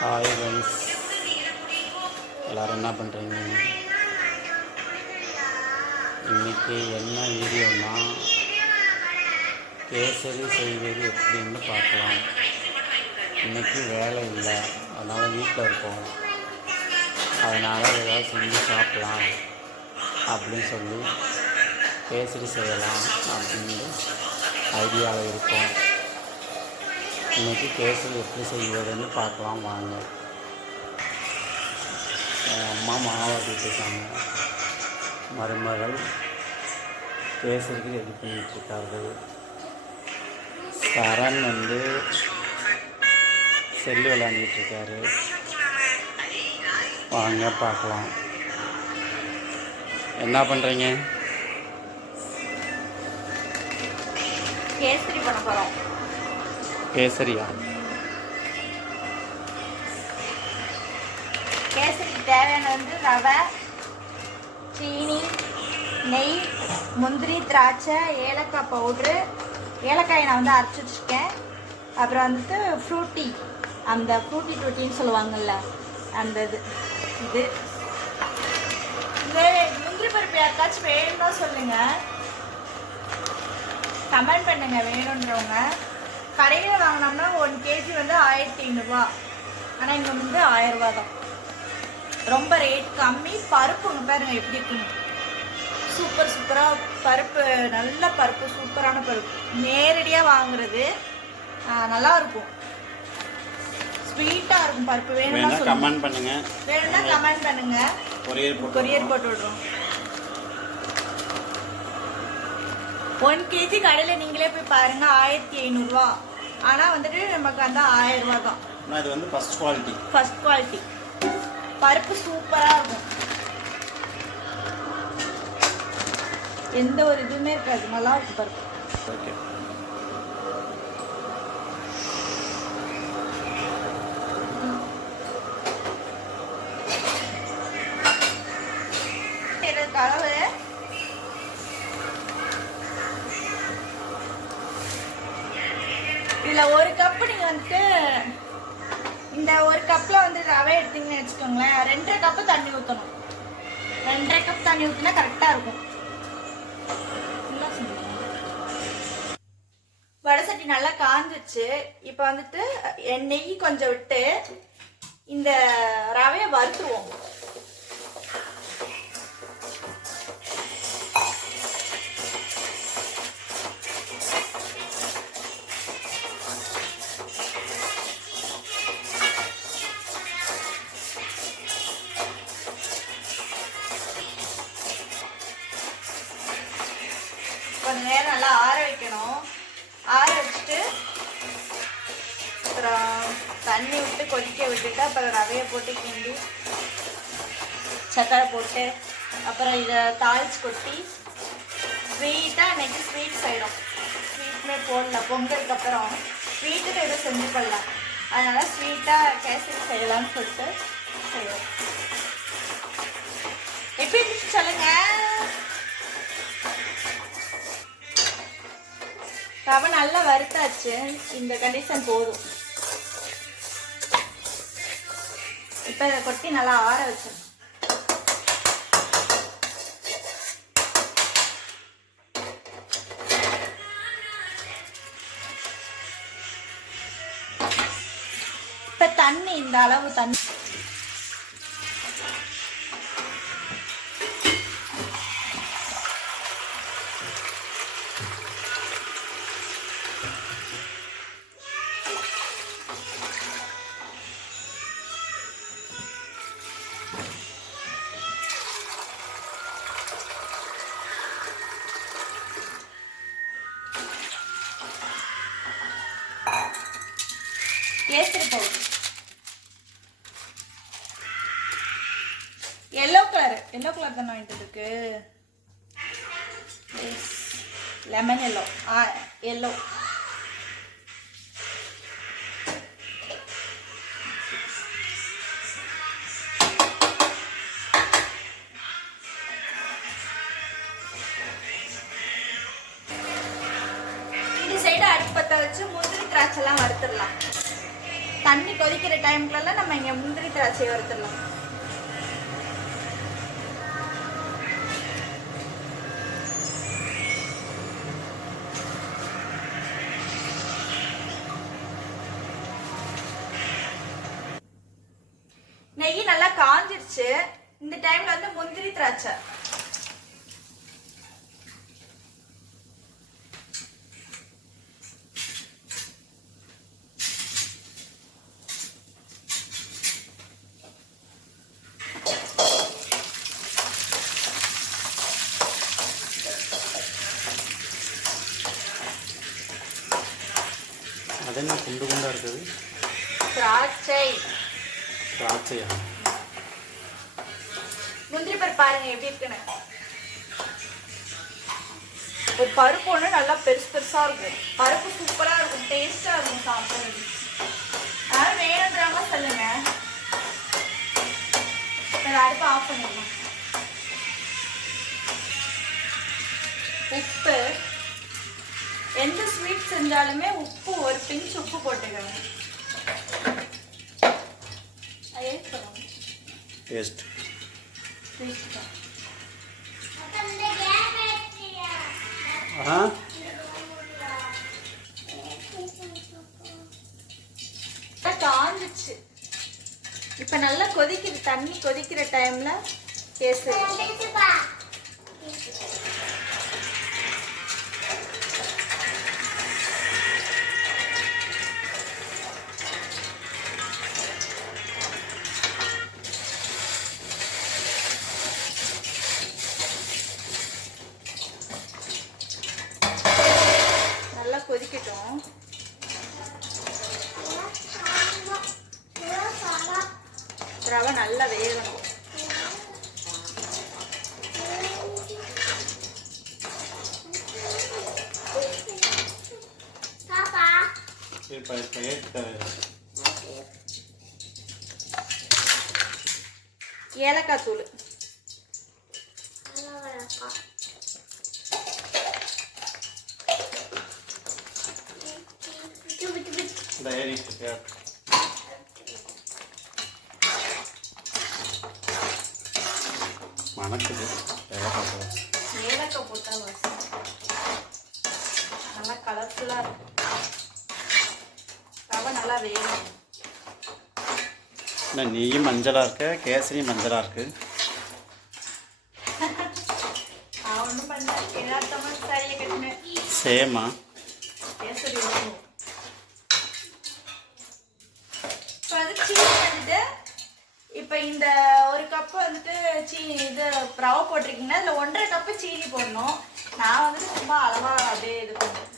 Hi friends, எல்லோரும் என்ன பண்ணுறீங்க? இன்றைக்கி என்ன வீடியோனா கேசரி செய்வது எப்படின்னு பார்க்கலாம். இன்றைக்கி வேலை இல்லை, அதனால் வீட்டில் இருக்கோம். அதனால் ஏதாவது செஞ்சு சாப்பிட்லாம் அப்படின்னு சொல்லி கேசரி செய்யலாம் அப்படின்னு ஐடியாவில் இருக்கோம். இன்றைக்கி கேசரி எப்படி செய்வதுன்னு பார்க்கலாம் வாங்க. என் அம்மா மாவாட்டிட்டு இருக்காங்க, மருமகள் கேசரிக்கு ரெடி பண்ணிகிட்ருக்கார்கள். சரண் செல்லு விளையாண்டுட்டுருக்காரு. வாங்க பார்க்கலாம். என்ன பண்ணுறீங்க? கேசரி பண்ண போகிறோம். கேசரியா? கேசரிக்கு தேவையான ரவை, சீனி, நெய், முந்திரி, திராட்சை, ஏலக்காய் பவுட்ரு. ஏலக்காயை நான் அரைச்சி வச்சுருக்கேன். அப்புறம் ஃப்ரூட்டி, அந்த ஃப்ரூட்டி டூட்டின்னு சொல்லுவாங்கள்ல, அந்த இது முந்திரி பருப்பு யாருக்காச்சும் வேணும்னா சொல்லுங்கள், கமெண்ட் பண்ணுங்கள் வேணுன்றவங்க. கடையில் வாங்கினோம்னா 1 kg 1500 ஆனால் இங்கே 1000 ரூபா தான். ரொம்ப ரேட் கம்மி. பருப்புங்க பாருங்க எப்படி இருக்குங்க, சூப்பராக பருப்பு, நல்ல பருப்பு, சூப்பரான பருப்பு. நேரடியாக வாங்குறது நல்லா இருக்கும், ஸ்வீட்டாக இருக்கும். பருப்பு வேணும்னா கமெண்ட் பண்ணுங்க, வேணும்னா கமெண்ட் பண்ணுங்க, கொரியர் போட்டு விட்றோம். 1 kg கடையில் நீங்களே போய் பாருங்க, 1500 ரூபா. ஆனால் நமக்கு 1000 ரூபா தான். இது ஃபர்ஸ்ட் குவாலிட்டி பருப்பு சூப்பராக இருக்கும், எந்த ஒரு இதுவுமே இருக்காது, நல்லா இருக்கும் பருப்பு. ஓகே, கலவு இதில் 1 கப்பு நீங்கள் இந்த 1 கப்பில் ரவை எடுத்தீங்கன்னு வச்சுக்கோங்களேன், 2.5 கப்பு தண்ணி ஊற்றணும். 2.5 கப் தண்ணி ஊற்றினா கரெக்டாக இருக்கும். வடை சட்டி நல்லா காஞ்சிச்சு. இப்போ நெய் கொஞ்சம் விட்டு இந்த ரவையை வறுத்துருவோம். கொஞ்சம் நேரம் நல்லா ஆற வைக்கணும். ஆற வச்சுட்டு அப்புறம் தண்ணி விட்டு கொதிக்க விட்டுட்டு அப்புறம் ரவையை போட்டு கிண்டி சக்கரை போட்டு அப்புறம் இதை தாளிச்சு கொட்டி ஸ்வீட்டாக இன்னைக்கு ஸ்வீட் செய்கிறோம். ஸ்வீட்டுமே போடல, பொங்கலுக்கு அப்புறம் ஸ்வீட்டுக்கு எதுவும் செஞ்சு கொள்ளலாம், அதனால் ஸ்வீட்டாக கேசரி செய்யலாம்னு சொல்லிட்டு செய்கிறோம். எப்படி இருந்துச்சு சொல்லுங்கள். ரவை நல்லா வறுத்தாச்சு, இந்த கண்டிஷன் போதும். இப்போ இதை கொட்டி நல்லா ஆற வச்சிடணும். இப்போ தண்ணி, இந்த அளவு தண்ணி கேசரி பவுடர், எல்லோ கலர் தானே வாங்கிட்டு இருக்கு, லெமன் எல்லோ, எல்லோ. இந்த சைடு அடுப்பத்தை வச்சு முந்திரி திராட்சைலாம் வறுத்துடலாம். தண்ணி கொதிக்கிற டைம்லலாம் நம்ம இங்கே முந்திரி திராட்சையை வறுத்துடலாம். நெய் நல்லா காஞ்சிருச்சு. இந்த டைம்ல வந்து முந்திரி திராட்சை அது என்ன குண்டு குண்டா இருக்குது? திராட்சை. திராட்சையா? முந்திரி பருப்பு பாருங்க எப்படி இருக்குன்னு. ஒரு பருப்பு ஒன்று நல்லா பெருசு பெருசா இருக்கும். பருப்பு சூப்பரா இருக்கும், டேஸ்டா இருக்கும் சாப்பிடுறது. அதனால வேணுன்றவங்க சொல்லுங்க. அடுப்பு ஆஃப் பண்ணிடலாம். உப்பு, எந்த ஸ்வீட் செஞ்சாலுமே உப்பு ஒரு பிஞ்ச் உப்பு போட்டுக்கோங்க. டேஸ்ட் காஞ்சிச்சு. இப்ப நல்லா கொதிக்குது. தண்ணி கொதிக்கிற டைம்ல கேசரி நல்லா கொதிக்கட்டும். ரவை நல்லா வேகணும். ஏலக்காய் தூள், மணக்குது. ஏலக்காய் போட்டா வாசம் நல்லா கலர்ஃபுல்லா இருக்கும். ரவை நல்லா வேகணும். நெய்யும் மஞ்சளா இருக்க, கேசரியும் மஞ்சளா இருக்கு. ஒன்றும் பண்ண எல்லாத்தமா சரியை கட்டினேன். சேமா கேசரி இப்போ அது சீனி வந்துட்டு இப்போ இந்த ஒரு கப்பு வந்துட்டு இது ரவை போட்டிருக்கீங்கன்னா இதில் 1.5 கப்பு சீனி போடணும். நான் வந்துட்டு ரொம்ப அளவாக அப்படியே இது பண்ணுறேன்.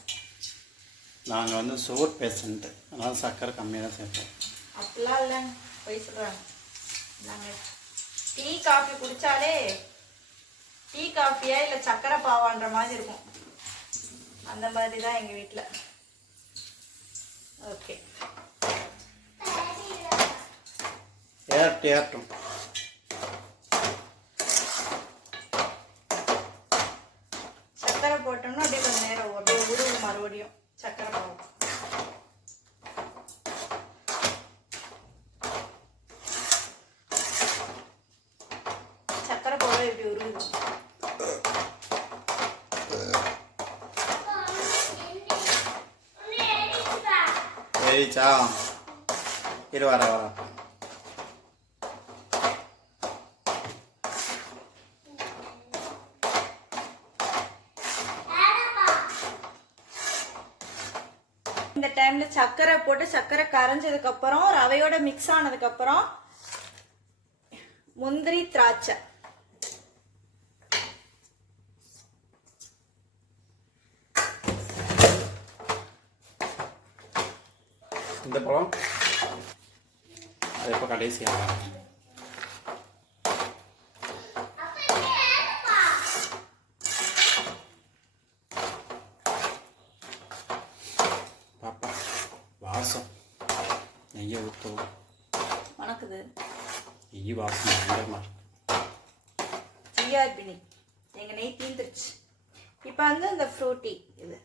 நாங்கள் வந்து சுகர் பேஷண்ட்டு, அதனால சர்க்கரை கம்மியாக தான் சேர்ப்போம். அப்படிலாம் இல்லைங்க, போய் சொல்கிறாங்க. நாங்கள் டீ காஃபி குடித்தாலே டீ காஃபியா இல்லை சர்க்கரை பாவான்ற மாதிரி இருக்கும். அந்த மாதிரி தான் எங்கள் வீட்டில். ஓகே, ஏறட்டும். சர்க்கரை போட்டோம்னா அப்படியே கொஞ்சம் நேரம் அப்படியே உருவு மறுபடியும் சர்க்கரை பாவு. சர்க்கரை பாவை இப்படி உருகுது. சரிச்சா, இரு வர வர. இந்த டைம்ல சர்க்கரை போட்டு சர்க்கரை கரைஞ்சதுக்கு அப்புறம் ரவையோட மிக்ஸ் ஆனதுக்கு அப்புறம் முந்திரி திராட்சை இந்த பழம் அது எப்போ கடைசியாக பாப்பா வாசம் நெய்யை ஊற்றும். வணக்குது. நெய் வாசம் பயங்கரமாக இருக்கு. ஜிஆர்பினி எங்கள் நெய் தீந்துருச்சு. இப்போ வந்து இந்த ஃப்ரூட்டி இது.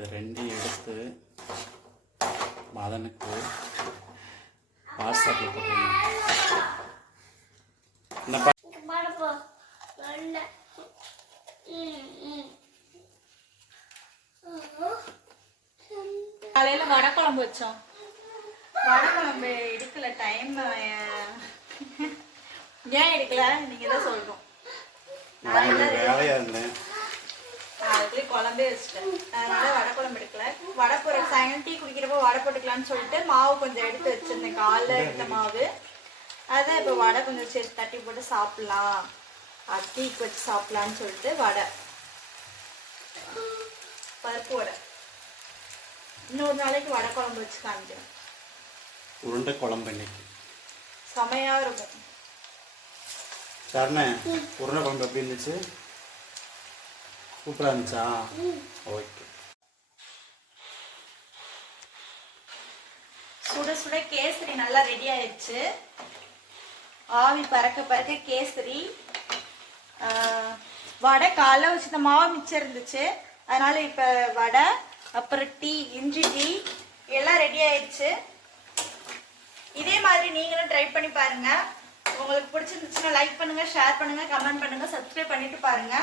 இது ரெண்டையும் எடுத்து மதனுக்கு வாட்ஸ்அப்பில் போட்டுருங்க. என்னப்பா காலையில வடை குழம்பு வச்சோம். வடை குழம்பு எடுக்கல, டைம் ஏன் எடுக்கல நீங்க தான் சொல்லணும். நான் வேலையாக இருந்தேன், அதுக்குள்ளே குழம்பே வச்சுட்டேன். அதனால வடை குழம்பு எடுக்கல. வடை போடுற சாயங்காலம் டீ குடிக்கிறப்போ வடை போட்டுக்கலான்னு சொல்லிட்டு மாவு கொஞ்சம் எடுத்து வச்சிருந்தேன், காலைல எடுத்த மாவு. அதான் இப்போ வடை கொஞ்சம் சரி தட்டி போட்டு சாப்பிடலாம், டீக்கு வச்சு சாப்பிடலான்னு சொல்லிட்டு வடை, பருப்பு வடை. இன்னொரு நாளைக்கு வடை குழம்பு வச்சு காமிக்கிறேன். உருண்டை குழம்பு இன்னைக்கு செமையா இருக்கும். சரணே, உருண்டை குழம்பு எப்படி இருந்துச்சு? சூப்பராக இருந்துச்சா? ஓகே. சுட சுட கேசரி நல்லா ரெடி ஆயிடுச்சு. ஆவி பறக்க பறக்க கேசரி. வடை காலைல வச்சுருந்த மாவு மிச்சம் இருந்துச்சு, அதனால இப்போ வடை, அப்புறம் டீ, இஞ்சி டீ எல்லாம் ரெடி ஆயிடுச்சு. இதே மாதிரி நீங்களும் ட்ரை பண்ணி பாருங்க. உங்களுக்கு பிடிச்சிருந்துச்சுன்னா லைக் பண்ணுங்க, ஷேர் பண்ணுங்க, கமெண்ட் பண்ணுங்க, சப்ஸ்கிரைப் பண்ணிட்டு பாருங்க.